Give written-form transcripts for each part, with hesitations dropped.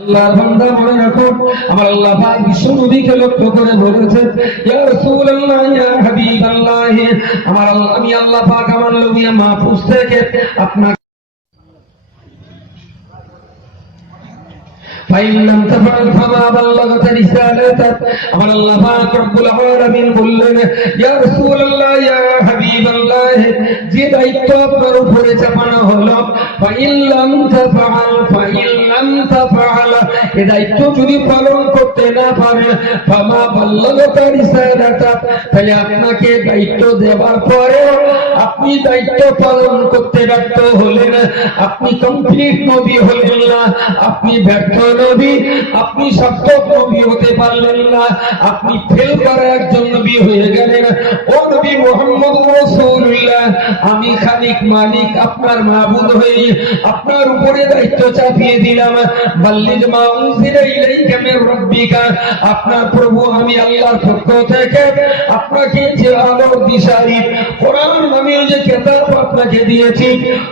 আল্লাহর বান্দা মনে রাখো, আমার আল্লাহ পাক বিশ্ব নবীকে লক্ষ্য করে বলেছেন, ইয়া রাসূলুল্লাহ ইয়া হাবিবাল্লাহ, আমি আল্লাহ পাক আমার নবী মাহফুজ থেকে আপনাকে فإن لم تفعل فما بلغت رسالته আমার আল্লাহ পাক রব্বুল আলামিন বললেন, ইয়া রাসূলুল্লাহ ইয়া হাবিবাল্লাহ, যে দায়িত্ব আপনার উপরে চাপানো হলো, فإن لم تفعل এই দায়িত্ব যদি পালন করতে না পারেন, فما بلغت رسالته, তাহলে আপনাকে দায়িত্ব দেওয়ার পরে আপনি দায়িত্ব পালন করতে ব্যর্থ হলেন, আপনি কমপ্লিট নবী হলেন না, আপনি ব্যর্থ নবী, আপনি সার্থক নবী হতে পারলেন না, আপনি ফেল করা একজন নবী হয়ে গেলেন। ও নবী মুহাম্মদ রাসূলুল্লাহ, আমি খালিক মালিক আপনার মাবুদ হয়ে আপনার উপরে দায়িত্ব চাপিয়ে দিলাম। বাল্লিগ মা উনজিলা ইলাইকা মির রাব্বিকা, আপনার প্রভু আমি আল্লাহর পক্ষ থেকে আপনাকে যে আলোর দিশারি কোরআন নামের যে কিতাব আপনাকে দিয়েছি,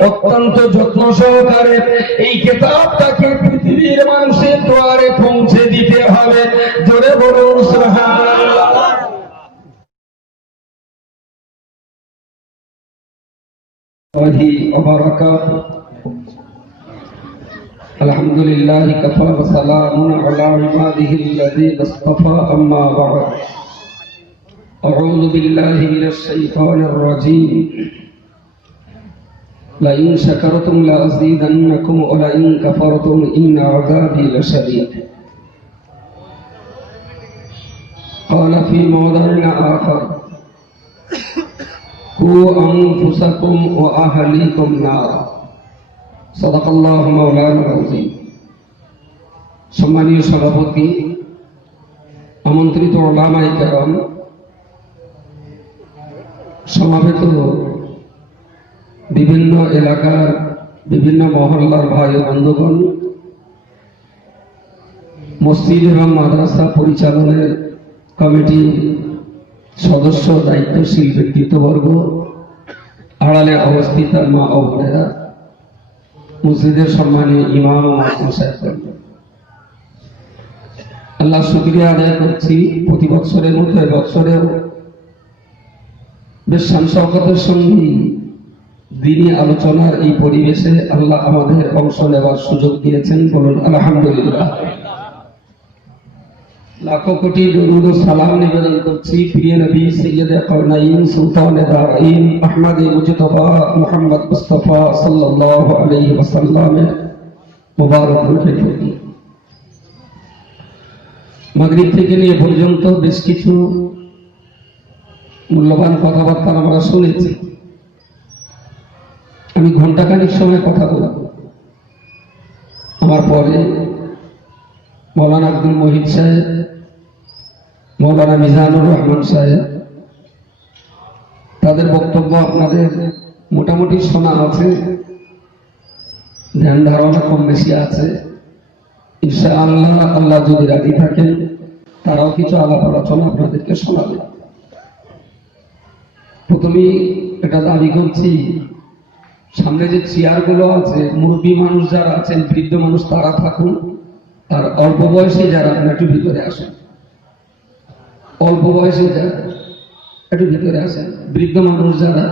অত্যন্ত যত্ন সহকারে এই কিতাবটাকে পৃথিবীর মানুষের দ্বারে পৌঁছে দিতে হবে। জোরে বলুন সুবহানাল্লাহ। আলহামদুলিল্লাহ কাফা ওয়া সালামুন আলা ইবাদিহিল্লাযীনা ইসতাফা, আম্মা বা'দ। আউযু বিল্লাহি মিনাশ শাইতানির রাজীম। لئن شكرتم لأزيدنكم ولئن كفرتم إن عذابي لشديد. قال في موضع آخر قوا أنفسكم وأهليكم نارا. صدق الله مولانا العظيم. সম্মানীয় সভাপতি, আমন্ত্রিত উলামায়ে কেরাম, সমাবেত বিভিন্ন এলাকার বিভিন্ন মহল্লার ভাই বন্ধুগণ, মসজিদ এবং মাদ্রাসা পরিচালনের কমিটি সদস্য, দায়িত্বশীল ব্যক্তিত্ববর্গ, আড়ালে অবস্থিত মা ও বোনেরা, মসজিদের সম্মানীয় ইমাম ও মাসুম সাহেব, আল্লাহ শুকরিয়া আদায় করছি, প্রতি বছরের মতো এবছরেও বেশ শান-শওকতের সঙ্গে দিনী আলোচনার এই পরিবেশে আল্লাহ আমাদের অংশ নেওয়ার সুযোগ দিয়েছেন। বলুন আলহামদুলিল্লাহ। লাখো কোটি দরুদ ও সালাম নিবেদন করছি প্রিয় নবী সৈয়দে কাওনাইন সুলতানে দারাইন আহমদে মুজতবা মুহাম্মদ মুস্তাফা সাল্লাল্লাহু আলাইহি ওয়াসাল্লামের মুবারক রূহের প্রতি। মাগরিব থেকে নিয়ে পর্যন্ত বেশ কিছু মূল্যবান কথাবার্তা আমরা শুনেছি। আমি ঘন্টাখানিক সময় কথা বলব। আমার পরে মৌলানা আব্দুল মহিদ সাহেব, মৌলানা মিজানুর রহমান সাহেব, তাদের বক্তব্য আপনাদের মোটামুটি শোনা আছে, ধ্যান ধারণা কম বেশি আছে। ইনশাআল্লাহ আল্লাহ যদি রাজি থাকেন তারাও কিছু আলাপ আলোচনা আপনাদেরকে শোনাবে। প্রথমেই এটা দাবি করছি, সামনে যে চেয়ারগুলো আছে, মুরব্বী মানুষ যারা আছেন, বৃদ্ধ মানুষ তারা থাকুন, আর অল্প বয়সে যারা একটু ভিতরে আসেন, অল্প বয়সে যারা একটু ভিতরে আসেন, বৃদ্ধ মানুষ যারা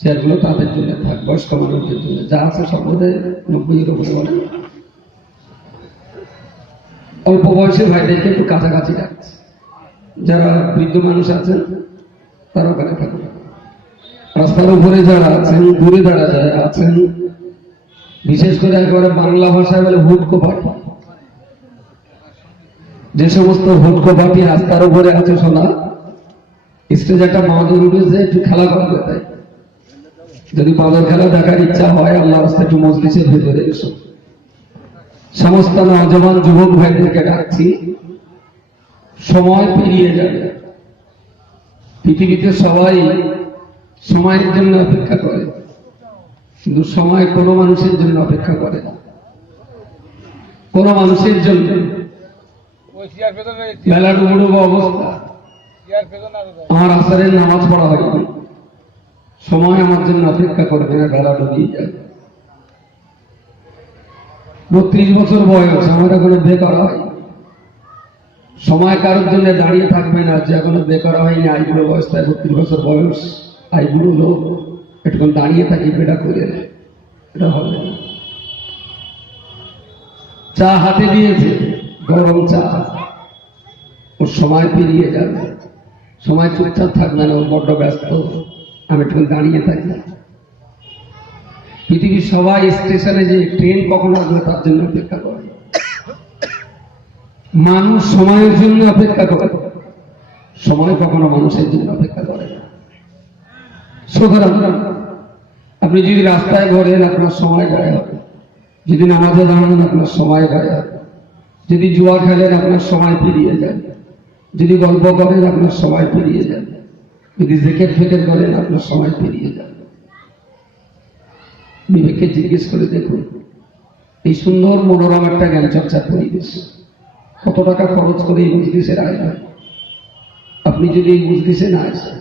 চেয়ারগুলো তাদের জন্য থাক, বয়স্ক মানুষদের জন্য যা আছে সব বোধহয় 90-এর উপরে বলে। অল্প বয়সে ভাইদেরকে একটু কাছাকাছি রাখছে, যারা বৃদ্ধ মানুষ আছেন তারা ওখানে থাকুন। রাস্তার উপরে যারা আছেন, দূরে যারা আছেন, বিশেষ করে একেবারে বাংলা ভাষায় বলে হুটকো পার্টি, যে সমস্ত হুটকো পার্টি রাস্তার উপরে আছে, শোনা স্টেজ একটা মাদুর উঠেছে, একটু খেলা করবে, তাই যদি মাদুর খেলা দেখার ইচ্ছা হয় আল্লাহ রাস্তায় একটু মজলিসের ভেতরে এসো। সমস্ত নওজওয়ান যুবক ভাইদেরকে ডাকছি, সময় পেরিয়ে যাবে। পৃথিবীতে সবাই সময়ের জন্য অপেক্ষা করে, কিন্তু সময় কোনো মানুষের জন্য অপেক্ষা করে না। কোনো মানুষের জন্য বেলা ডুবো অবস্থা, আমার আসরের নামাজ পড়া হয়নি, সময় আমার জন্য অপেক্ষা করবে না, বেলা ডুবিয়ে যাবে। 32 বছর বয়স, আমার এখনো বিয়ে করা হয়। সময় কারোর জন্য দাঁড়িয়ে থাকবে না যে এখনো বিয়ে করা হয়নি, আইবুড়ো বয়স, তাই 32 বছর বয়স, আইবুড়ো লোক একটু দাঁড়িয়ে থাকি বেটা করে, এটা হবে না। চা হাতে দিয়েছে, গরম চা, ওর সময় পেরিয়ে যাবে, সময় চুপচাপ থাকবে না, ওর বড্ড ব্যস্ত, আমি একটু দাঁড়িয়ে থাকি। পৃথিবীর সবাই স্টেশনে যে ট্রেন কখন আসবে তার জন্য অপেক্ষা করে, মানুষ সময়ের জন্য অপেক্ষা করে, সময় কখনো মানুষের জন্য অপেক্ষা করে না। সুতরাং আপনি যদি রাস্তায় ঘোরেন আপনার সময় গায়ে হবে, যদি নামাজে দাঁড়ান আপনার সময় গায়ে হবে, যদি জুয়া খেলেন আপনার সময় পেরিয়ে যাবে, যদি গল্প করেন আপনার সময় পেরিয়ে যাবে, যদি জেকের ফেকের করেন আপনার সময় পেরিয়ে যাবে। বিবেককে জিজ্ঞেস করে দেখুন, এই সুন্দর মনোরম একটা জ্ঞান চর্চার পরিবেশ কত টাকা খরচ করে এই মজলিসের আয়োজন। আপনি যদি এই মজলিসে না আসেন,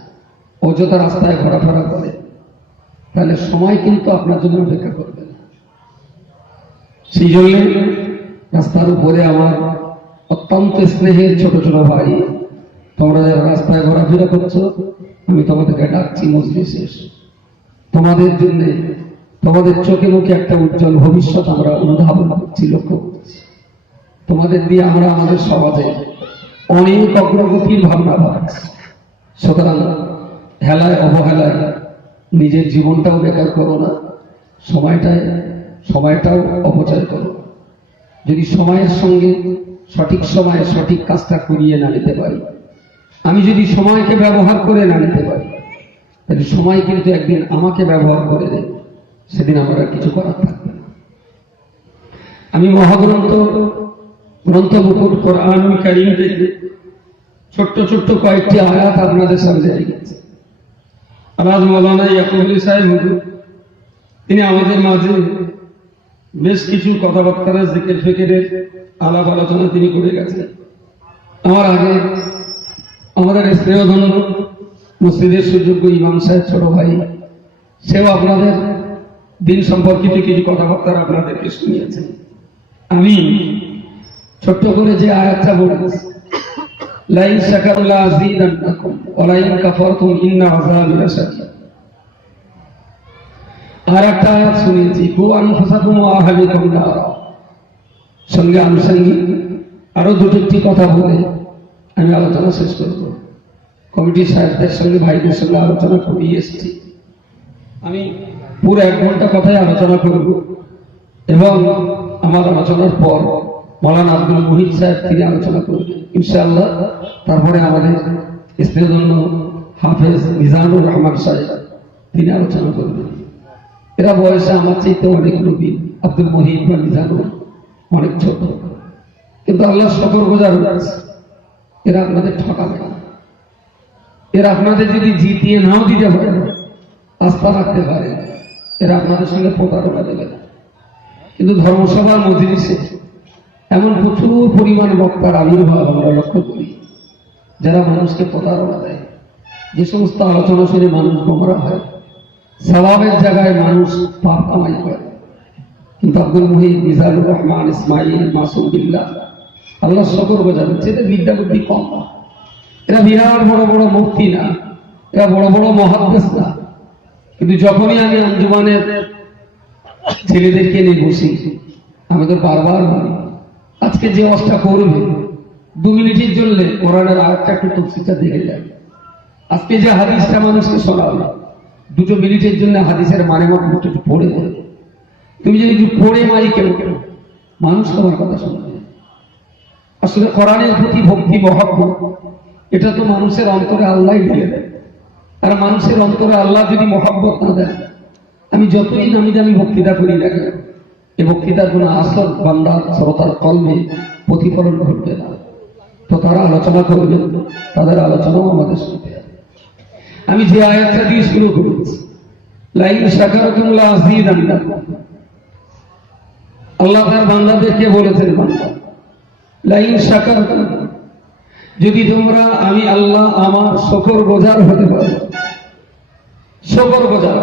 অযথা রাস্তায় ঘোরাফেরা করে, তাহলে সময় কিন্তু আপনার জন্য অপেক্ষা করবে না। সেই জন্য রাস্তার উপরে আমার অত্যন্ত স্নেহের ছোট ছোট ভাই, তোমরা যারা রাস্তায় ঘোরাফেরা করছো, আমি তোমাদেরকে ডাকছি মজলিসে এসো। তোমাদের জন্য, তোমাদের চোখে মুখে একটা উজ্জ্বল ভবিষ্যৎ আমরা অনুধাবন করছি, লক্ষ্য করছি। তোমাদের দিয়ে আমরা আমাদের সমাজে অনেক অগ্রগতির ভাবনা ভাবছি। সুতরাং হেলায় অবহেলায় নিজের জীবনটাও বেকার করো না, সময়টাও অপচয় করো। যদি সময়ের সঙ্গে সঠিক সময়ে সঠিক কাজটা করিয়ে না নিতে পারি, আমি যদি সময়কে ব্যবহার করে না নিতে পারি, তাহলে সময় কিন্তু একদিন আমাকে ব্যবহার করে দেয়, সেদিন আমার আর কিছু করার থাকবে না। আমি গ্রন্থ মুকুট কোরআনুল কারীম থেকে ছোট্ট ছোট্ট কয়েকটি আয়াত আপনাদের সামনে রেখেছি। আলাজ মৌলানা ইয়াকুবুল সাহেব হুজুর, তিনি আমাদের মাঝে বেশ কিছু কথাবার্তা, জিকির ফিকিরের আলাপ আলোচনা তিনি করে গেছেন। আমার আগে আমাদের স্নেহধন্য মসজিদের সুযোগ্য ইমাম সাহেব ছোট ভাই, সেও আপনাদের দিন সম্পর্কিত কিছু কথাবার্তা আপনাদেরকে শুনিয়েছেন। আমি ছোট্ট করে যে আয়াতটা বলেছি, লাইন শাকারুল্লাহ আযীদান্নাকুম ওয়া লাইন কাফারতুম ইন্না আযাবি লাশাদীদ, আর একটা আয়াত শুনিয়েছি, কু আনফুসাকুম ওয়া আহলিকুম নারা। সঙ্গে আনুষঙ্গিক আরো দুটি কথা বলে আমি আলোচনা শেষ করব। কমিটি সাহেবদের সঙ্গে, ভাইদের সঙ্গে আলোচনা করিয়ে এসেছি। আমি পুরো 1 ঘন্টা কথায় আলোচনা করব, এবং আমার আলোচনার পর মৌলানা আব্দুল মুহিত সাহেব তিনি আলোচনা করবেন ইনশাআল্লাহ। তারপরে আমাদের স্নেহধন্য হাফেজ মিজানুর রহমান সাহেব তিনি আলোচনা করবেন। এরা বয়সে আমার চাইতে অনেক নবীন, আব্দুল মুহিত বা মিজানুর অনেক ছোট, কিন্তু আল্লাহ সতর্কতার রয়েছে, এরা আপনাদের ঠকাবে না। এরা আপনাদের যদি জিতিয়ে নাও দিতে পারে, আস্থা রাখতে পারে, এরা আপনাদের সঙ্গে প্রতারণা দেবে না। কিন্তু ধর্মসভার মজলিসে এমন প্রচুর পরিমাণ বক্তার আবির্ভাব আমরা লক্ষ্য করি, যারা মানুষকে প্রতারণা দেয়। যে সমস্ত আলোচনা শুনে মানুষ গোমরা হয়, সওয়াবের জায়গায় মানুষ পাপ কামাই করে। কিন্তু আব্দুল মুহিত, মিজানুর রহমান, ইসমাইল, মাসুম বিল্লাহ, আল্লাহ শকর বোঝাবে, সেটা বিদ্যা বুদ্ধি কম না। এরা বিরাট বড় বড় মুফতি না, এরা বড় বড় মুহাদ্দিস না, কিন্তু যখনই আমি আঞ্জুমানের ছেলেদেরকে নিয়ে বসি, আমি তো বারবার বলি, আজকে যে অবস্থা করবে 2 মিনিটের জন্য কোরআনের আয়াতটা একটু তফসিরটা দেখে যাবে। আজকে যে হাদিসটা মানুষকে শোনাবে, 2 মিনিটের জন্য হাদিসের মানে মতো একটু পড়ে দেবে। তুমি যদি একটু পড়ে মারি কেউ মানুষ তোমার কথা শুনবে। আসলে কোরআনের প্রতি ভক্তি মহব্বত, এটা তো মানুষের অন্তরে আল্লাহ ঢেলে দেয়। আর মানুষের অন্তরে আল্লাহ যদি মহব্বত না দেয়, আমি যতই নামি দামি বক্তৃতা করি না কেন, এই বক্তৃতার কোনো আসল বান্দার শ্রোতার কলমে প্রতিফলন ঘটবে না। তো তারা আলোচনা করবে, তাদের আলোচনাও আমাদের শুনতে হবে। আমি যে আয়াতটা দিয়ে শুরু করেছি, লাইন শাকারতুম লাযীদান্নাকুম, আল্লাহ তার বান্দাদেরকে বলেছেন, বান্দা লাইন শাকারতুম, যদি তোমরা আমি আল্লাহ আমার শুকরগুজার হতে পারো। শুকরগুজার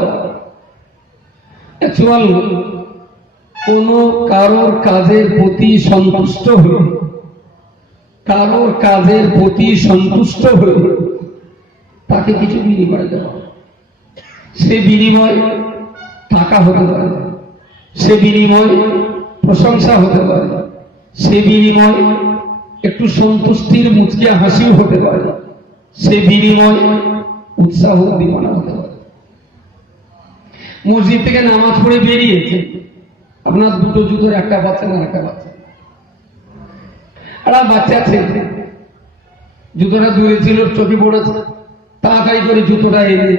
অ্যাকচুয়াল কোন কারোর কাজের প্রতি সন্তুষ্ট হয়ে, কারোর কাজের প্রতি সন্তুষ্ট হয়ে তাকে কিছু বিনিময় দেওয়া, সে বিনিময় টাকা হতে পারে, সে বিনিময় প্রশংসা হতে পারে, সে বিনিময় একটু সন্তুষ্টির মুচকি হাসিও হতে পারে, সে বিনিময় উৎসাহ উদ্দীপনা হতে পারে। মসজিদ থেকে নামাজ পড়ে বেরিয়েছে, আপনার দুটো জুতোর একটা বাচ্চা না একটা বাচ্চা, আর বাচ্চা ছেলে জুতোটা দূরে ছিল, চোখে পড়েছে, তাড়াতাড়ি করে জুতোটা এনে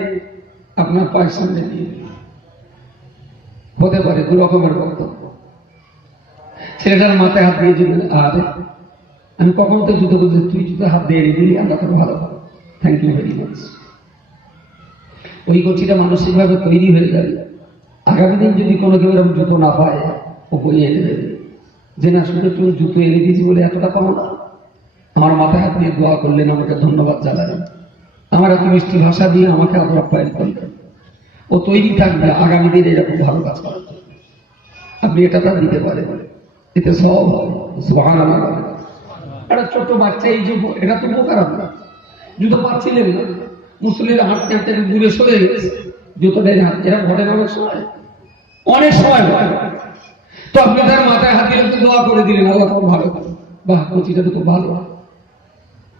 আপনার পায়ের সামনে দিয়ে হতে পারে দু রকমের বক্তব্য। ছেলেটার মাথায় হাত দিয়ে দিলেন, আরে আমি কখন তো জুতো বলছি, তুই জুতো হাত দিয়ে এনে দিলি, আমরা তো ভালো, থ্যাংক ইউ ভেরি মাচ। ওই গতিটা মানসিকভাবে তৈরি হয়ে যাবে, আগামী দিন যদি কোনো কেউ এরকম জুতো না পায়, ও বইয়ে এনে দেবে যে না শুধু তুমি জুতো এনে দিয়েছি বলে এতটা পাবো না, আমার মাথায় হাত দিয়ে দোয়া করলেন, আমাকে ধন্যবাদ জানালেন, আমার এত মিষ্টি ভাষা দিয়ে আমাকে আদর আপ্যায়ন করলেন। ও তৈরি থাকবে আগামী দিন এরকম ভালো কাজ করার জন্য। আপনি এটা তার দিতে পারেন, এতে সব সুবহানাল্লাহ। একটা ছোট বাচ্চা এই যে এটা তো উপকার, আপনার জুতো পাচ্ছিলেন না, মুসলিমরা হাঁটতে হাঁটতে দূরে সরে গেছে, জুতোটা হাত, এরা ঘটে অনেক সময়, অনেক সময় ঘটে। তো আপনি তার মাথায় হাত দিয়ে দোয়া করে দিলেন, আল্লাহ খুব ভালো, বাহ কচিটা তো খুব ভালো,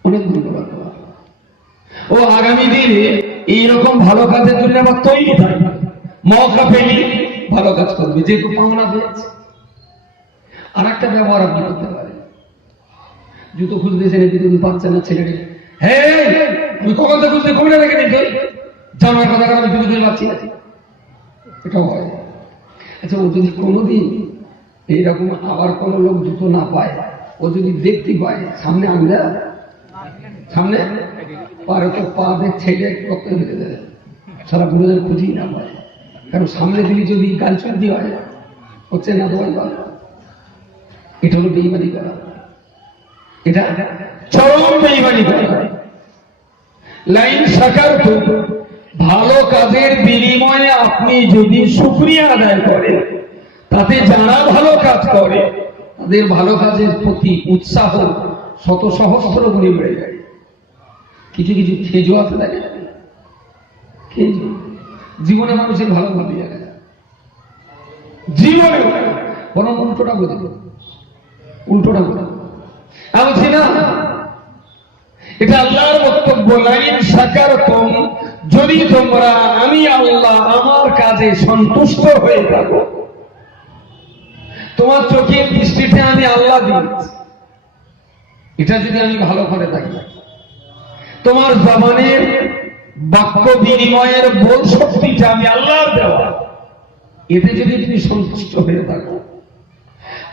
অনেক ধন্যবাদ। ও আগামী দিনে এইরকম ভালো কাজের জন্য আবার তৈরি থাকবে, মৌকা পেলে ভালো কাজ করবে, যেহেতু পাওনা পেয়েছে। আর একটা ব্যবহার আপনি করতে পারেন, জুতো খুঁজতেছেন যদি পাচ্ছেন না, ছেলেকে হ্যাঁ তুমি কখন তো খুঁজতে কমে রেখে দিতে জানার কথা, আমি জুতো খুঁজে পাচ্ছি না, এটাও হয়। আচ্ছা, ও যদি কোনোদিন এইরকম আবার কোনো লোক জুতো না পায়, ও যদি দেখতে পায় সামনে, আমরা সামনে পারে তো পা দেখ ছেলে রক্ত ফেলে দেবে, সারা গুলোদের খুঁজি না পায়, কারণ সামনে দিলি যদি গাল চর্দি হয় হচ্ছে না দোয়াই পাবে। এটা হলো বেইমানি করা, এটা চরম বেইমানি করা। লাইন শাকার তো ভালো কাজের বিনিময়ে আপনি যদি শুকরিয়া আদায় করেন, তাতে যারা ভালো কাজ করে তাদের ভালো কাজের প্রতি উৎসাহ শত সহস্র গুণে বেড়ে যায়। কিছু কিছু খেজো আছে, দেখে খেজো জীবনে মানুষের ভালো ভাবে যায় না, জীবনে বরং উল্টোটা বলে, উল্টোটা বলে বলছি না, এটা আল্লাহর বক্তব্য। লাইন শাকারতুম, যদি তোমরা আমি আল্লাহ আমার কাজে সন্তুষ্ট হয়ে থাকো, তোমার চোখের দৃষ্টিতে আমি আল্লাহ দিয়েছি, এটা যদি আমি ভালো করে থাকি, তোমার জবানের বাক্য বিনিময়ের বল শক্তিটা আমি আল্লাহর দেওয়া, এতে যদি তুমি সন্তুষ্ট হয়ে থাকো,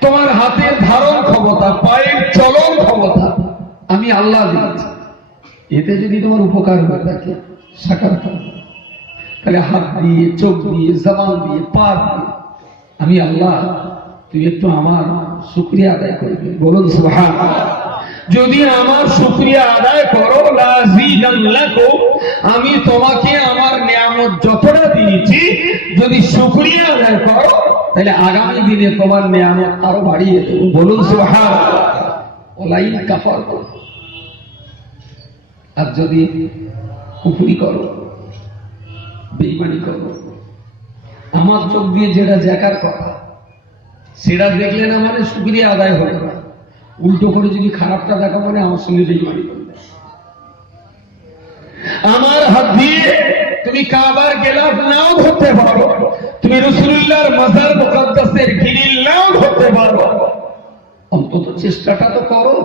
তোমার হাতের ধারণ ক্ষমতা, পায়ের চলন ক্ষমতা আমি আল্লাহ দিয়েছি, এতে যদি তোমার উপকার হয়ে থাকে, সাকার তাহলে হাত দিয়ে, চোখ দিয়ে, জবান দিয়ে, পা দিয়ে আমি আল্লাহ, তুই একটু আমার শুকরিয়া আদায় করবি, বলুন সুবহানাল্লাহ। যদি আমার শুকরিয়া আদায় করো, লাযীদান্নাকুম, আমি তোমাকে আমার নিয়ামত যতটা দিয়েছি যদি শুকরিয়া আদায় করো, তাহলে আগামী দিনে তোমার নিয়ামত আরো বাড়িয়ে দেব, বলুন সুবহানাল্লাহ। ওয়ালাইন কাফারতুম, আর যদি কুফরি করো, বেঈমানি করো, আমার চোখ দিয়ে যেটা দেখার কথা সেটা দেখলে না মানে শুকরিয়া আদায় হবে না, উল্টো করে যদি খারাপটা দেখা মানে আমার সঙ্গে বেঈমানি করবে। আমার হাত দিয়ে তুমি কাবার গেলাফ নাও ধরতে পারো, তুমি রাসূলুল্লাহর মাজার মুকাদ্দাসের গ্রিল নাও ধরতে পারো, অন্তত চেষ্টাটা তো করো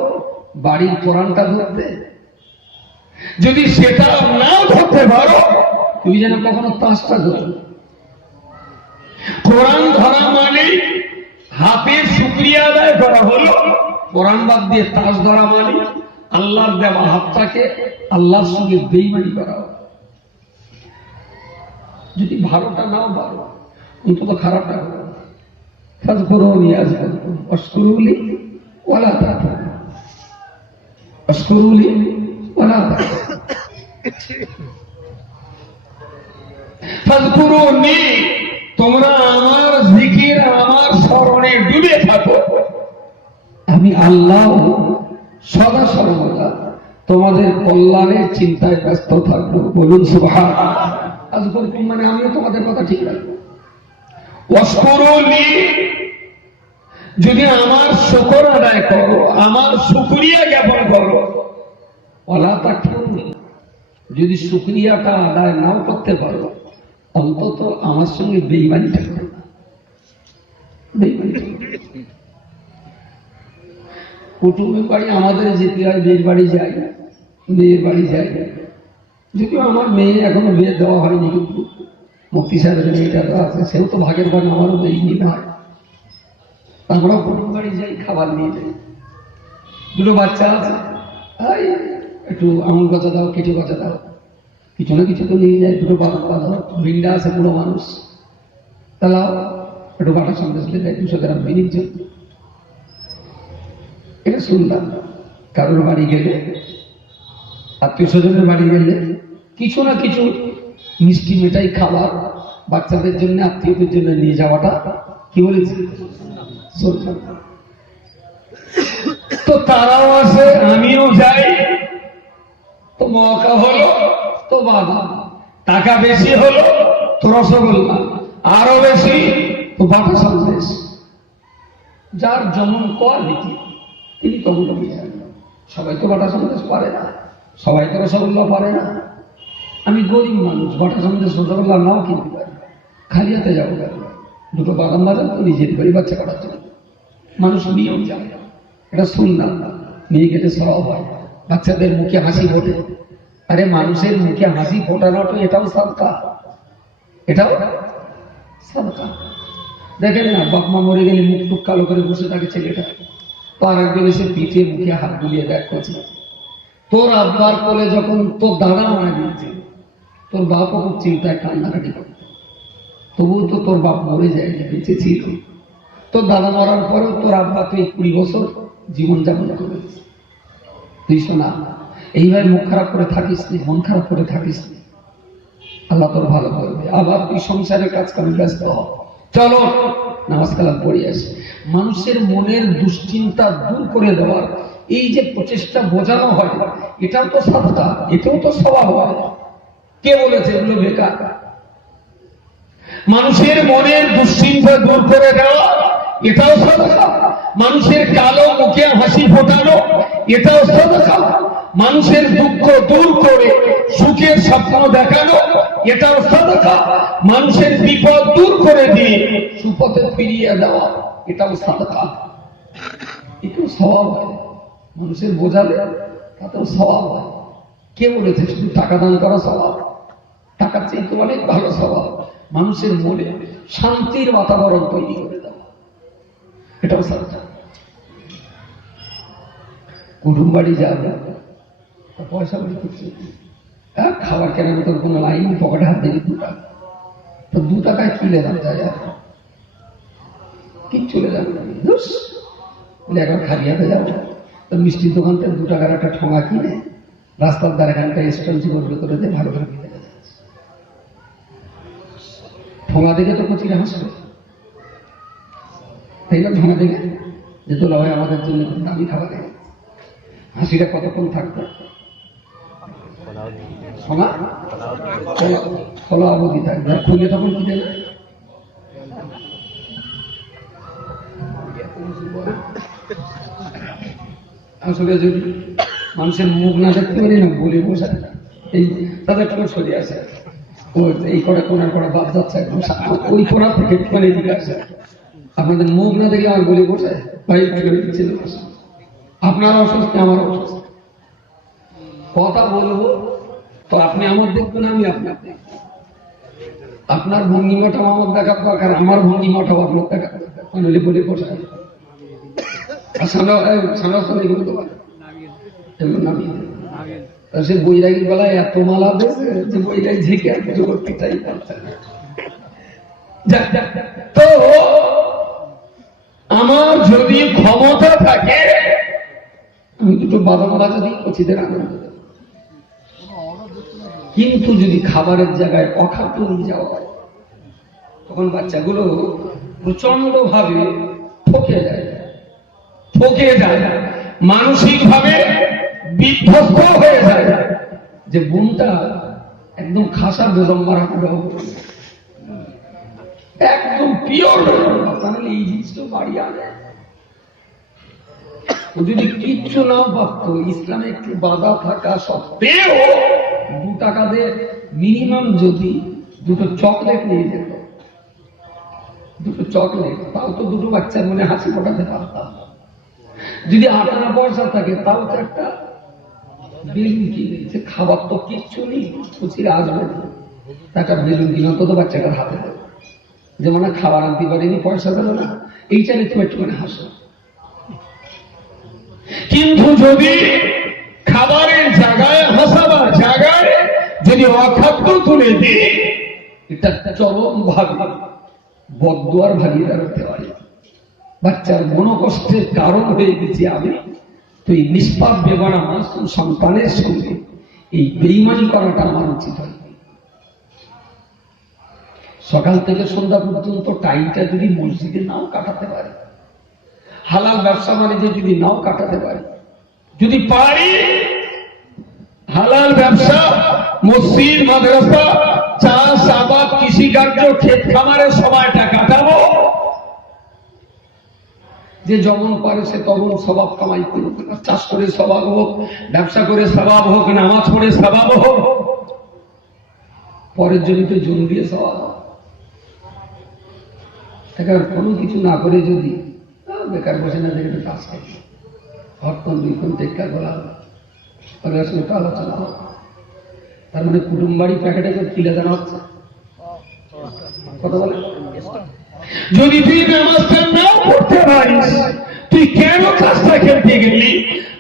বাড়ির কোরআনটা ধরতে। যদি সেটা নাও ধরতে পারো, তুমি যেন কখনো তাসটা ধরো। কোরআন ধরা মানে হাতে শুকরিয়া আদায় করা হলো, কোরআন বাদ দিয়ে তাস ধরা মানে আল্লাহর দেওয়া হাতটাকে আল্লাহর সঙ্গে বেঈমানি করা হলো। যদি ভালোটা নাও পারো, অন্তত খারাপটা করো। ফাযকুরুনি আযকুরকুম ওয়াশকুরুলি ওয়ালা তাকফুরুন, ওয়াশকুরুলি ওয়ালা তাকফুরুন। ফাযকুরুনি, তোমরা আমার জিকির, আমার বিপদে ডুবে থাকো, আমি আল্লাহ সদা সর্বদা তোমাদের কল্যাণের চিন্তায় ব্যস্ত থাকবো। বলুন সুবহানাল্লাহ। মানে আমিও তোমাদের কথা ঠিক রাখবো। ওয়াশকুরুনি, যদি আমার শুকর আদায় করো, আমার শুকরিয়া জ্ঞাপন করো। ওয়ালা তাকফুরুন, যদি শুকরিয়াটা আদায় নাও করতে পারো, অন্তত আমার সঙ্গে বেঈমানিটা করো না। কুটুম্বে বাড়ি আমাদের যেতে হয়, বিয়ের বাড়ি যাই, মেয়ের বাড়ি যাই। যদিও আমার মেয়ে এখনো বিয়ে দেওয়া হয়নি, কিন্তু মুফতি সাহেবের মেয়েটা তো আছে, সেও তো ভাগের ভাগ আমারও দেয়নি না। আমরা কুটুম বাড়ি যাই, খাবার নিয়ে যাই। দুটো বাচ্চা আছে, একটু আঙুল গজা দাও, কেটে গজা দাও, কিছু না কিছু তো নিয়ে যায়। দুটো বাবা দাও, ভিন্ডা আছে বুড়ো মানুষ, তাহলে একটু বাটা সন্দেশ লেগে 200 গ্রাম মিনিট জন্য। এটা শুনলাম কারোর বাড়ি গেলে, আত্মীয় স্বজনের বাড়ি গেলে কিছু না কিছু মিষ্টি মিঠাই খাবার বাচ্চাদের জন্য, আত্মীয়দের জন্য নিয়ে যাওয়াটা কি বলেছি শুনলাম। তো তারাও আসে, আমিও যাই। তো মৌকা হলো তো বাদাম, টাকা বেশি হলো তো রসগোল্লা, আরো বেশি তো বাটা সন্দেশ। যার যেমন কোয়ালিটি তিনি তখন সবাই তো বাটা সন্দেশ পারে না, সবাই তো রসগোল্লা পারে না। আমি গরিব মানুষ, বাটা সন্দেশ রসগোল্লা নাও কিনতে পারি, খালি হাতে যাবো কেন? দুটো বাদাম বাজার তো নিজে দিতে পারি বাচ্চা কাটার জন্য। মানুষ নিয়ম যায়, এটা শুনলাম। মেয়ে গেলে সব হয়, বাচ্চাদের মুখে হাসি ফোটে। আরে মানুষের মুখে হাসি ফোটানোটা এটাও সাদকা, এটাও সাদকা। দেখেন না, বাপ মা মরে গেলে মুখ টুক কালো করে বসে থাকে ছেলেটা, তো আর একজন এসে পিঠে মুখে হাত বুলিয়ে দেখ করছে। তোর আব্বার কোলে যখন তোর দাদা মারা গিয়েছে, তোর বাপও খুব চিন্তায় কান্নাকাটি করত, তবুও তো তোর বাপ মরে যায়নি, বেঁচে ছিল। তোর দাদা মরার পরেও তোর আব্বা তো 20 বছর জীবনযাপন করেছে। তুই শোনা, এইভাবে মুখ খারাপ করে থাকিস নি, মন খারাপ করে থাকিস নি, আল্লাহ তোর ভালো করবে। আবার তুই সংসারের কাজ কামে ব্যস্ত হ। চলো নামাজ কালাম পড়ে আসে। মানুষের মনের দুশ্চিন্তা দূর করে দেওয়ার এই যে প্রচেষ্টা বোঝানো হয়, এটাও তো সাদকা, এটাও তো স্বভাব হয়। কে বলেছে এগুলো বেকার? মানুষের মনের দুশ্চিন্তা দূর করে দেওয়া এটাও সাদকা। মানুষের কালো মুখে হাসি ফোটানো এটাও সাদকা। মানুষের দুঃখ দূর করে সুখের স্বপ্ন দেখানো এটাও সাদকা। মানুষের বিপদ দূর করে দিয়ে সুপথে ফিরিয়ে দেওয়া এটাও সাদকা। এটাও স্বভাব হয়, মানুষের বোঝালে তাতেও স্বভাব হয়। কে বলেছে শুধু টাকা দান করা স্বভাব? টাকার চেয়ে তো অনেক ভালো স্বভাব মানুষের মনে শান্তির বাতাবরণ তৈরি করে দেওয়া, এটাও সাদকা। কুটুম বাড়ি যাবে, পয়সা বলে করছে, খাবার কেনার মতন কোনো লাইন, পকেটে হাত দিয়ে 2 টাকা, তো 2 টাকায় কিনে দাম যায় আর কি চলে যাবে বলে এখন খালি হাতে যাবো। তো মিষ্টির দোকান থেকে 2 টাকার একটা ঠোঙা কিনে রাস্তার ধারে খানটা স্ট্যান্ড করে দিয়ে ভালো করে কিনে যাচ্ছে। ঠোঙা দেখে তো কচিরা হাসবে, তাই না? ঠোঙা দেখে যে তোলা ভাই আমাদের জন্য দামি খাবার, হাসিটা কতক্ষণ থাকতো? সোনা ফলো অবধি থাকবে, খুলে তখন কি দেবে? আসলে যদি মানুষের মুখ না দেখতে পারি না, বলে বসে এই তাদের কোনো সরিয়ে আসে, এই কটা কোনার করা বাদ যাচ্ছে একদম, ওই কোনা থেকে মানে দিকে আসে। আপনাদের মুখ না দেখলে আমার বলে বসে ভাই ছিল, আপনার অসুস্থ আমার অসুস্থ, কথা বলবো তো আপনি আমার দেখবেন, আমি আপনার দেখব। আপনার ভঙ্গিমাটাও আমার দেখার দরকার, আমার ভঙ্গিমাটাও আপনার দেখার দরকার। নইলে বলে বসে সে বৈরাগীর বেলায় এত মালা দেবে যে বৈরাগী ঝেঁকে আর কিছু করতে চাই পারছে না। তো আমার যদি ক্ষমতা থাকে আমি 2টো বাদাম ভাজা দিই, কচিদের আনন্দ দেব। কিন্তু যদি খাবারের জায়গায় অখাদ্য নিয়ে যাওয়া হয়, তখন বাচ্চাগুলো প্রচন্ড ভাবে ঠকে যায়, মানসিক ভাবে বিধ্বস্ত হয়ে যায় যে বোনটা একদম খাসা বেদম মারা করে একদম পিওর, তাহলে এই জিনিসটা বাড়ি আনে। যদি কিচ্ছু না পারত, ইসলামে একটু বাধা থাকা সত্ত্বেও 2 টাকা দিয়ে মিনিমাম যদি 2টো চকলেট নিয়ে যেত, 2টো চকলেট, তাও তো 2টো বাচ্চার মনে হাসি ফোটাতে পারতাম। যদি 8 পয়সা থাকে তাও তো একটা বেলুন কিনেছে, খাবার তো কিচ্ছু নেই, খুশির আসবে একটা বেলুন কিনে অন্তত বাচ্চাটার হাতে দেবে, যেমন খাবার আনতে পারেনি, পয়সা দিল না, এইটা নিয়ে তুমি একটুখানি হাসো। কিন্তু যদি খাবারের জায়গায়, হাসাবার জায়গায় যদি অখাদ্য তুলে দিই, এটা চরম ভাবে বদদুয়ার ভাগিয়ে দাঁড়াতে পারে। বাচ্চার মনোকষ্টের কারণ হয়ে গেছি আমি, তো এই নিষ্পাপ বেবানা মাসুম সন্তানের সঙ্গে এই বেঈমানি করাটা আমার উচিত হয়। সকাল থেকে সন্ধ্যা পর্যন্ত টাইমটা যদি মসজিদে নাও কাটাতে পারে, হালাল ব্যবসা বাণিজ্যে যদি নাও কাটাতে পারি, যদি পারি হালাল ব্যবসা, মসজিদ, মাদ্রাসা, চাষ আবাদ, কৃষিকার্য, ক্ষেত খামারের সময়টা কাটাবো, যে যেমন পারে সে তখন স্বভাব কামাই করুক, চাষ করে স্বভাব হোক, ব্যবসা করে স্বভাব হোক, নামাজ পড়ে স্বভাব হোক, পরের জমিতে জমি দিয়ে স্বভাব হোক। কোনো কিছু না করে যদি বেকার বসে না দেখে কাজ করে, হরতন 2 কোন টেক্কা করা সঙ্গে একটু আলোচনা হোক, তার মানে কুটুম বাড়ি প্যাকেটে তুলে দেওয়া হচ্ছে কথা বলে। যদি তুই নামাজটা নাও পড়তে পারিস, তুই কেন কাজটা খেলতে গেলি?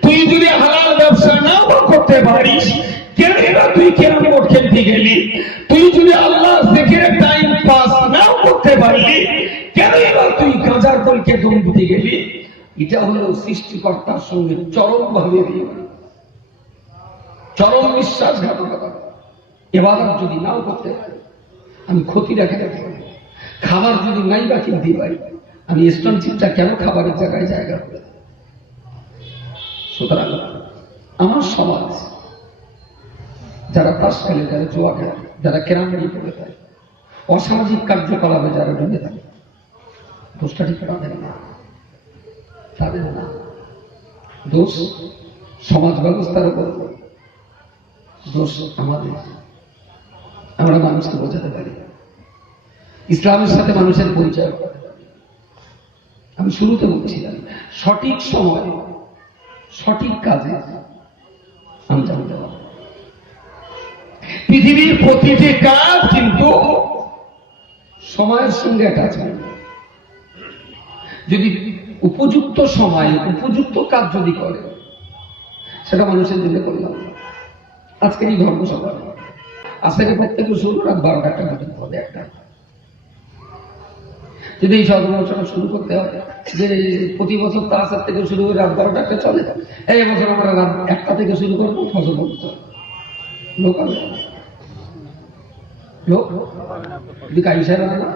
তুই যদি হালাল ব্যবসা নাও করতে পারিস, কেন তুই কেন ভোট খেলতে গেলি? তুই যদি আল্লাহ জিকিরে টাইম পাস নাও করতে পারলি, কেন এবার তুই গাঁজার কলকে দম দিতে গেলি? এটা হলো সৃষ্টিকর্তার সঙ্গে চরম ভাবে চরম বিশ্বাসঘাতকতা। ইবাদত যদি নাও করতে পারি, আমি ক্ষতি রাখাতে পারি, খাবার যদি নাই বা কিনতে পারি, আমি স্টনশিপটা কেন খাবারের জায়গায় জায়গা করে? সুতরাং আমার সমাজ যারা তাস খেলে, যারা জুয়া খেলে, যারা কেরামবাড়ি করে থাকে, অসামাজিক কার্যকলাপে যারা ডুবে থাকে, দোষটা ঠিক তাদের না, তাদের না, দোষ সমাজ ব্যবস্থার উপর, দোষ আমাদের। আমরা মানুষকে বোঝাতে পারি, ইসলামের সাথে মানুষের পরিচয় করতে পারি। আমি শুরুতে বলছিলাম, সঠিক সময় সঠিক কাজে আঞ্জাম দেওয়া। পৃথিবীর প্রতিটি কাজ কিন্তু সময়ের সঙ্গে অ্যাটাচমেন্ট। যদি উপযুক্ত সময়ে উপযুক্ত কাজ যদি করে, সেটা মানুষের জন্য করলাম। আজকের এই ধর্মসভা আজকে প্রত্যেকে শুরু রাত 12টা পর্যন্ত হবে একটা। যদি এই সদর্শনা শুরু করতে হয়, যে প্রতি বছর তার থেকে শুরু করে রাত 12টা চলে, এই বছর আমরা রাত 1টা থেকে শুরু করবো, ফসল চলে লোক হবে, লোক যদি কাইসারা না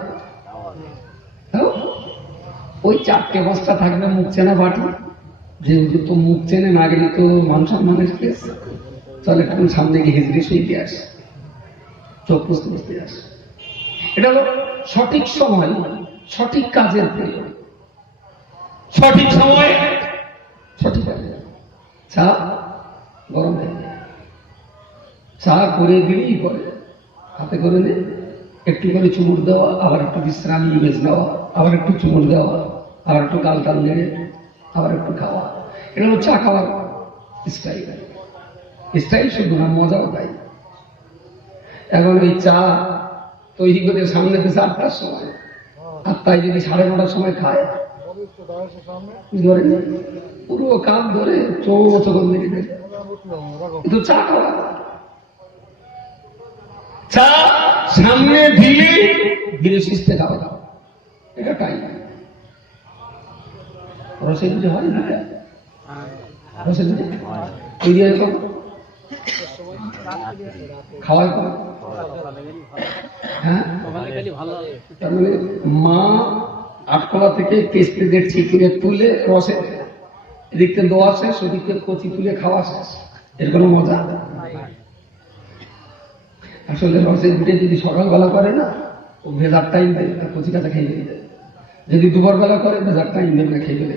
ওই 4টে বস্তা থাকবে মুখ চেনা বাটি, যে তো মুখ চেনে না গেলে তো মান সম্মানের কেস, চলে এখন সামনে গিয়ে হিজড়ি শুইতে আসে, চোখ বুঝতে বুঝতে আসে। এটা হলো সঠিক সময় সঠিক কাজের প্রয়োজন। সঠিক সময় সঠিক কাজে চা গরম চা করে দিলেই করে, হাতে করে নে, একটু করে চুমুর দেওয়া, আবার একটু বিশ্রামী ইমেজ নেওয়া, আবার একটু চুমুর দেওয়া, আবার একটু গাল টাল নেড়ে, আবার একটু খাওয়া। এটা হলো চা খাওয়ার স্টাইল। স্টাইল শুধু না, মজাও তাই। এখন এই চা তৈরি করে সামনে দিচ্ছে 8টার সময়, আর তাই যদি 9:30টার সময় খায়, পুরো কাপ ধরে চোখ মেরে দেয়। কিন্তু চা খাওয়া, চা সামনে দিলে ধীরে সুস্থে খাওয়া দাওয়া, এটা টাইম। রসের যদি হয় না, রসের যদি তৈরি হয় কত, খাওয়ায় কত, হ্যাঁ, তার মানে মা আটকলা থেকে পেস্টেদের চিকুরে তুলে রসে এদিকতে দোয়া শেষ, ওদিকতে কচি তুলে খাওয়া শেষ। এর কোনো মজা? আসলে রসের পিঠে যদি সকালবেলা করে না, ও ভেজার টাইম দেয় না, কচি কাঁচা খেয়ে ফেলে। যদি দুপুর বেলা করে ভেজার টাইম দেবে না, খেয়ে ফেলে।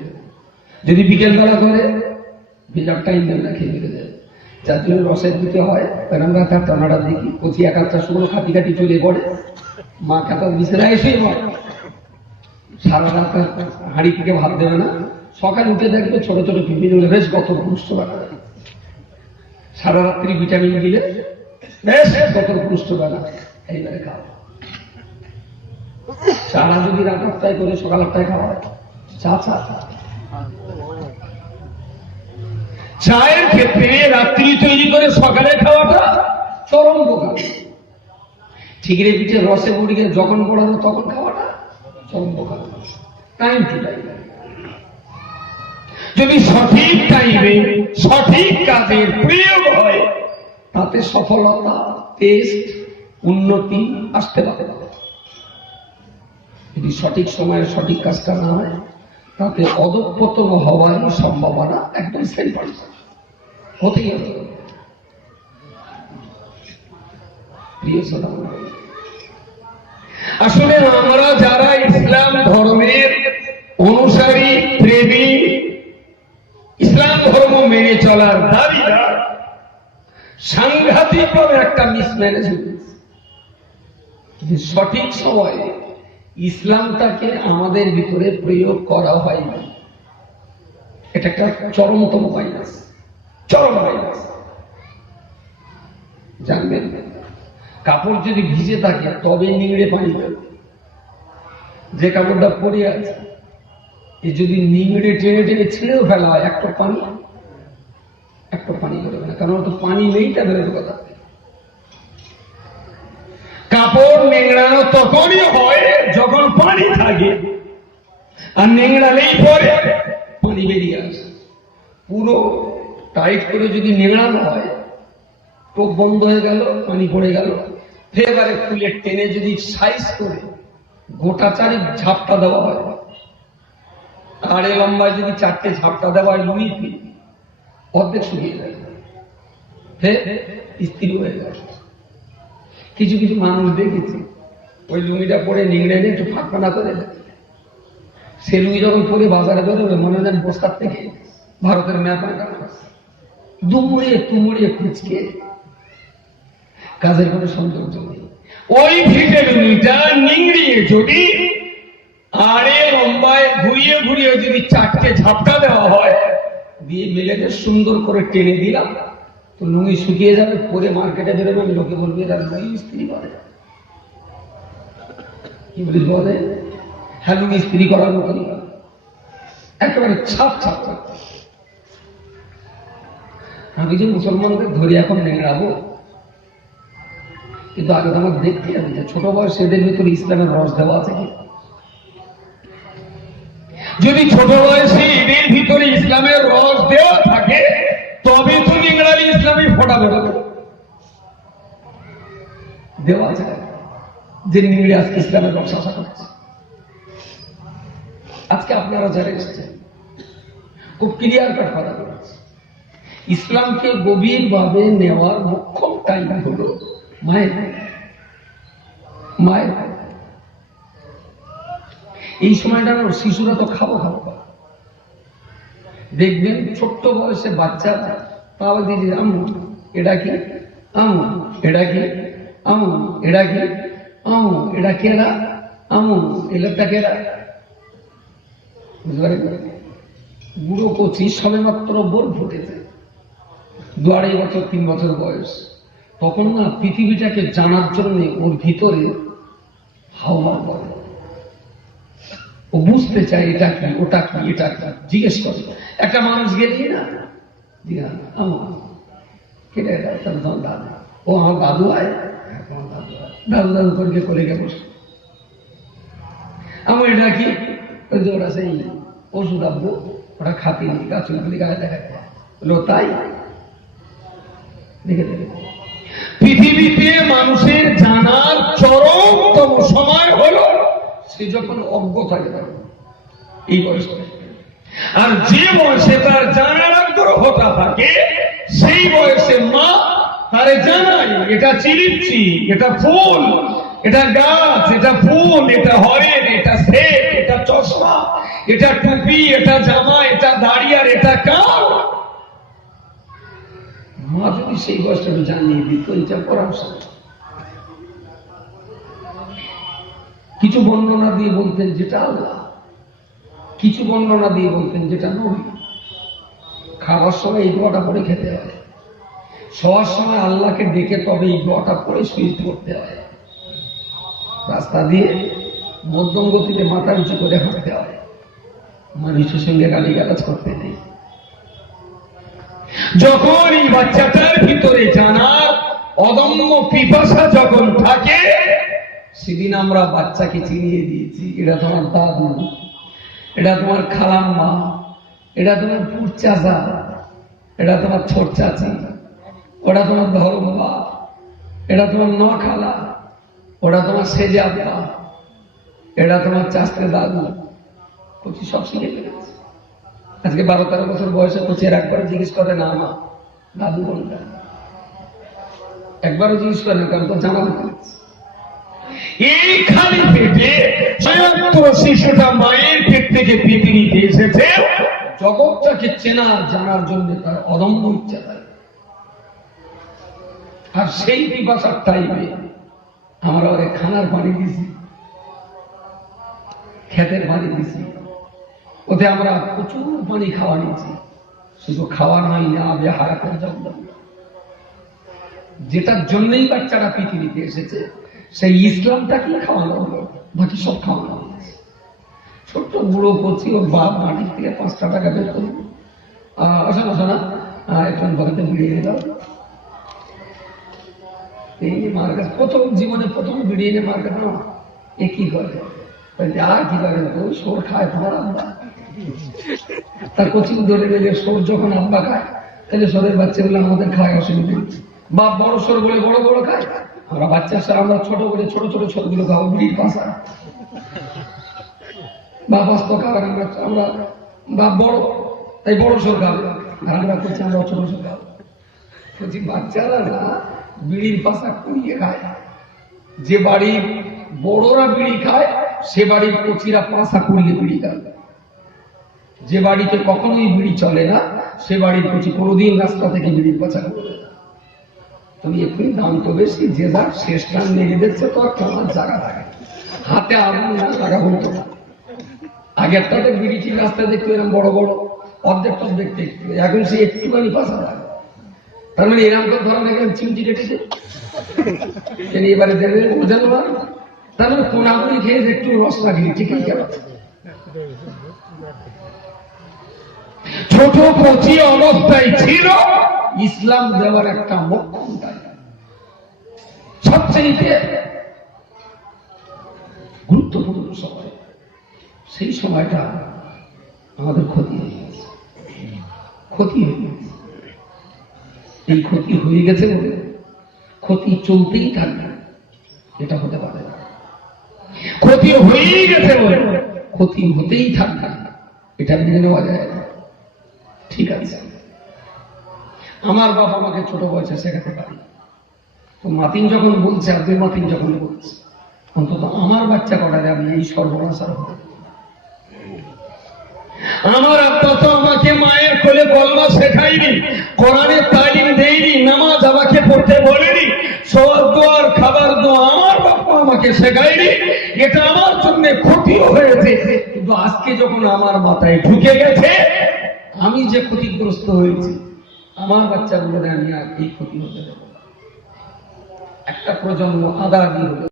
যদি বিকেল বেলা করে ভেজার টাইম দেবে না, খেয়ে ফেলে দেয়। যার জন্য রসের পিঠে হয় আমরা তার টানাটা দেখি, কচি এক আধটা শুকনো খাটি খাটি চলে পড়ে, মা কাটা বিছানা এসেই হয় সারা রাত হাঁড়ি থেকে ভাত দেবে না। সকালে উঠে দেখবে ছোট ছোট পিপিন বেশ কত পুষ্ট বানাবে, সারা রাত্রি ভিটামিন দিলে বেশ কত পুষ্ট বানাবে। এইবারে খাওয়া চারা যদি রাত 8টায় করে সকাল 8টায় খাওয়া হয়, চা চা চায়ের ক্ষেত্রে রাত্রি তৈরি করে সকালে খাওয়াটা চরম বোকা। ঠিকরে পিঠে রসে মুড়িকে যখন পড়ানো তখন খাওয়াটা চরম বোকা। টাইম টু টাইম, যদি সঠিক টাইমে সঠিক কাজের প্রয়োগ হয় তাতে সফলতা, টেস্ট, উন্নতি আসতে পারে। যদি সঠিক সময়ে সঠিক কাজটা না হয় তাতে অধঃপতন হওয়ার সম্ভাবনা একদম 100% হতেই হবে। আসলে আমরা যারা ইসলাম ধর্মের অনুসারী, প্রেমী, ইসলাম ধর্ম মেনে চলার দাবিদার, সাংঘাতিকভাবে একটা মিসম্যানেজ হয়েছে। সঠিক সময়ে ইসলামটাকে আমাদের ভিতরে প্রয়োগ করা হয়নি। এটা একটা চরমতম ভাইরাস, চরম ভাইরাস। জানবেন, কাপড় যদি ভিজে থাকে তবে নিংড়ে পানি বেরোবে। যে কাপড়টা পরে আছে এই যদি নিংড়ে টেনে টেনে ছিঁড়েও ফেলা হয়, একটা পানি বেরোবে না, কারণ তো পানি নেই, তা বেরোবে কথা। কাপড় নেংড়ানো তখনই হয় যখন পানি থাকে, আর নেংড়ালেই পরে পানি বেরিয়ে আসে। পুরো টাইট করে যদি নেংড়ানো হয়, টোপ বন্ধ হয়ে গেল, পানি পড়ে গেল। এবারে খুলে টেনে যদি সাইজ করে গোটা চারিক ঝাপটা দেওয়া হয়, আড়ে লম্বায় যদি 4টে ঝাপটা দেওয়া হয়, লুঙ্গি অর্ধেক শুকিয়ে যায়, স্থির হয়ে যায়। কিছু কিছু মানুষ দেখেছি ওই লুঙ্গিটা পরে নিংড়ে নিয়ে একটু ফাঁকফানা করে দেয়। সে লুঙ্গি যখন পরে বাজারে বেরোবে মনে হয় পোস্টার থেকে ভারতের ম্যাপ দুমড়িয়ে তুমড়িয়ে কুচকে, কাজের কোনো সৌন্দর্য নেই। ওই ভিটে লুঙ্গিটা নিংড়িয়ে যদি আড়ে লম্বায় ঘুরিয়ে ঘুরিয়ে যদি 4টে ঝাপটা দেওয়া হয়, দিয়ে মেলেতে সুন্দর করে টেনে দিলাম, তো লুঙ্গি শুকিয়ে যাবে, পরে মার্কেটে বেরোবে, লোকে বলবে এরা লুঙ্গি ইস্ত্রি করে। কি বলিস বলে? হ্যাঁ, লুঙ্গি ইস্ত্রি করার মতো একেবারে ছাপ ছাপ। আমি যে মুসলমানদের ধরে এখন নেংড়াবো, কিন্তু আগে তো আমার দেখতে হবে যে ছোট বয়স এদের ভিতরে ইসলামের রস দেওয়া আছে কি। যদি ছোট বয়সে এদের ভিতরে ইসলামের রস দেওয়া থাকে তবে তো নিংড়ালি ইসলামী ফোটা বেরোবে। দেওয়া আছে যে নিংড়ে আজকে ইসলামের রস আশা করছে। আজকে আপনারা যারা এসেছেন খুব ক্লিয়ার কাট কথা বলেছে, ইসলামকে গভীরভাবে নেওয়ার মোক্ষম টাইম হলো মায়ের। এই সময়টা শিশুরা তো খাবো দেখবেন, ছোট্ট বয়সে বাচ্চা তাও দিদি আমু এটা কি, আমু এটা কি, আমু এটা কি, আমু এটা কেরা, আমু এই লোকটা কেরা। বুঝতে পারেন? বুড়ো কচি সবে মাত্র বোর ফুটেছে, 2-2.5 বছর 3 বছর বয়স, তখন না পৃথিবীটাকে জানার জন্য ওর ভিতরে হাওয়া করে। ও বুঝতে চায় এটা কি, ওটা কি, এটা কি, জিজ্ঞেস করে। একটা মানুষ গেলেই না দাদু, ও আমার দাদু আয়, দাদু দাদু করে করে গে বসে। আমার এটা কি, ওরা সেই ওষুধ আব্বু, ওটা খাতি নি, গাছগুলি গায়ে দেখা যায় তাই দেখে দেখে। পৃথিবীতে মানুষের জানার চরমতম সময় হলো সে যখন অজ্ঞ থাকে তখন এই বয়সটা। আর যে বয়সে তার জানার আগ্রহটা থাকে সেই বয়সে মা তারে জানায় এটা চিলিপচি, এটা ফুল, এটা গাছ, এটা ফুল, এটা হরেন, এটা সেট, এটা চশমা, এটা টুপি, এটা জামা, এটা দাড়ি, আর এটা কাল। মা যদি সেই বয়সটা জানিয়ে দিত এটা পরামর্শ। কিছু বর্ণনা দিয়ে বলতেন যেটা আল্লাহ, কিছু বর্ণনা দিয়ে বলতেন যেটা নবী। খাওয়ার সময় এই দোয়াটা পড়ে খেতে হয়, শোয়ার সময় আল্লাহকে ডেকে তবে এই দোয়াটা পড়ে শুয়ে পড়তে হয়। রাস্তা দিয়ে মধ্যম গতিতে মাথা উঁচু করে হাঁটতে হয়, মানুষের সঙ্গে গালিগালাজ করতে নেই। যখন এই বাচ্চাটার ভিতরে জানার অদম্য পিপাসা যখন থাকে, সেদিন আমরা বাচ্চাকে চিনিয়ে দিয়েছি এটা তোমার দাদু, এটা তোমার খালাম্মা, এটা তোমার পুর চাচা, এটা তোমার ছোট চাচি, ওটা তোমার ধর্মবা, এটা তোমার নখালা, ওটা তোমার সেজে আব্বা, এটা তোমার চাষতে দাদু। কচি সব শিখে ফেলেছে। আজকে 12-13 বছর বয়সে কোচের একবারও জিজ্ঞেস করে না মা দাদু কোনটা, একবারও জিজ্ঞেস করেন, কারণ তো জানা ফেলেছে। এই খালি পেটে শিশুটা মায়ের পেট থেকে পৃথিবীতে এসেছে জগৎটাকে চেনা জানার জন্য তার অদম্য ইচ্ছা থাকে। আর সেই পিপাসার টাইমে আমরা ওরে খানার পানি দিছি, খেতের পানি দিছি, ওতে আমরা প্রচুর পানি খাওয়া নিয়েছি। শুধু খাওয়া নয় না, হায়াতের জন্য, যেটার জন্যই বাচ্চারা পৃথিবীতে এসেছে সেই ইসলামটাকে খাওয়ানো হলো, বাকি সব খাওয়ানো হয়েছে। ছোট্ট বুড়ো করছি, ওর বাপ মাটির থেকে 5 টাকা বের করবো, আসা না এখন বাড়িতে বিড়িয়ে দাও। এই মার কাছে প্রথম জীবনে প্রথম বিড়িয়ে মার কাছে এ কি করে, আর কি করে, ওই সোর খায় তোমার আব্বা। তার কোচিং ধরে গেলে সোর যখন আব্বা খায় তাহলে সোরের বাচ্চাগুলো আমাদের খায়, অসুবিধা। বাপ বড় সোর বলে বড় বড় খায়, আমরা বাচ্চা আমরা ছোট বলে ছোট ছোট ছোটগুলো খাবো, বিড়ির পাশা। বাপ আস্ত খাবার আমরা বাপ বড় তাই বড় সোর খাবে, আর আমরা করছি আমরা ছোট সোর খাবো। বলছি বাচ্চারা না বিড়ির পাশা কুড়িয়ে খায়। যে বাড়ির বড়রা বিড়ি খায় সে বাড়ির কচিরা পাশা কুড়িয়ে বিড়ি খায়। যে বাড়িতে কখনোই বিড়ি চলে না সে বাড়ির কচি কোনোদিন রাস্তা থেকে বিড়ির পাশা করবে না। তুমি এক্ষুনি দাম তো বেশি, যে যার শেষ টান লেগে দিচ্ছে তো তোমার জায়গা থাকে, হাতে আগুন না লাগা হতো না। আগের তাতে বিড়ি ঠিক রাস্তা দেখতে এরকম বড় বড় অর্ধেক দেখতে, এখন সে একটুখানি পাশা লাগে। তার মানে এরকম করে ধরা দেখলাম চিমটি কেটেছে, এবারে দেবে বোঝানো না। তার মানে কোন আগুনি খেয়ে একটু রস লাগিয়ে ঠিকই কেন। ছোট কচি অবস্থায় ছিল ইসলাম দেওয়ার একটা মোক্ষম জায়গা, সবচেয়ে গুরুত্বপূর্ণ সময়। সেই সময়টা আমাদের ক্ষতি হয়ে গেছে, ক্ষতি হয়ে গেছে। এই ক্ষতি হয়ে গেছে বলে ক্ষতি চলতেই থাকবে, এটা হতে পারে না। ক্ষতি হয়েই গেছে বলে ক্ষতি হতেই থাকবে, এটা মেনে নেওয়া যায় না। ঠিক আছে, আমার বাবা আমাকে ছোট বয়সে শেখাতে পারি, তো মাতিন যখন বলছে, আব্দুল মাতিন যখন বলছে, অন্তত আমার বাচ্চা কটারে আমি এই সর্বনাশার হতে। আমার আব্বা তো আমাকে মায়ের কোলে কলমা শেখায়নি, কোরআনের তালিম দেয়নি, নামাজ আমাকে পড়তে বলেনি, সওয়াল দোয়ার খাবার দোয়া আমার বাবা আমাকে শেখায়নি। এটা আমার জন্য ক্ষতিও হয়েছে, কিন্তু আজকে যখন আমার মাথায় ঢুকে গেছে আমি যে ক্ষতিগ্রস্ত হয়েছি, আমার বাচ্চাগুলোকে আমি আর এই ক্ষতি হতে দেব। একটা প্রজন্ম আদানি হলো।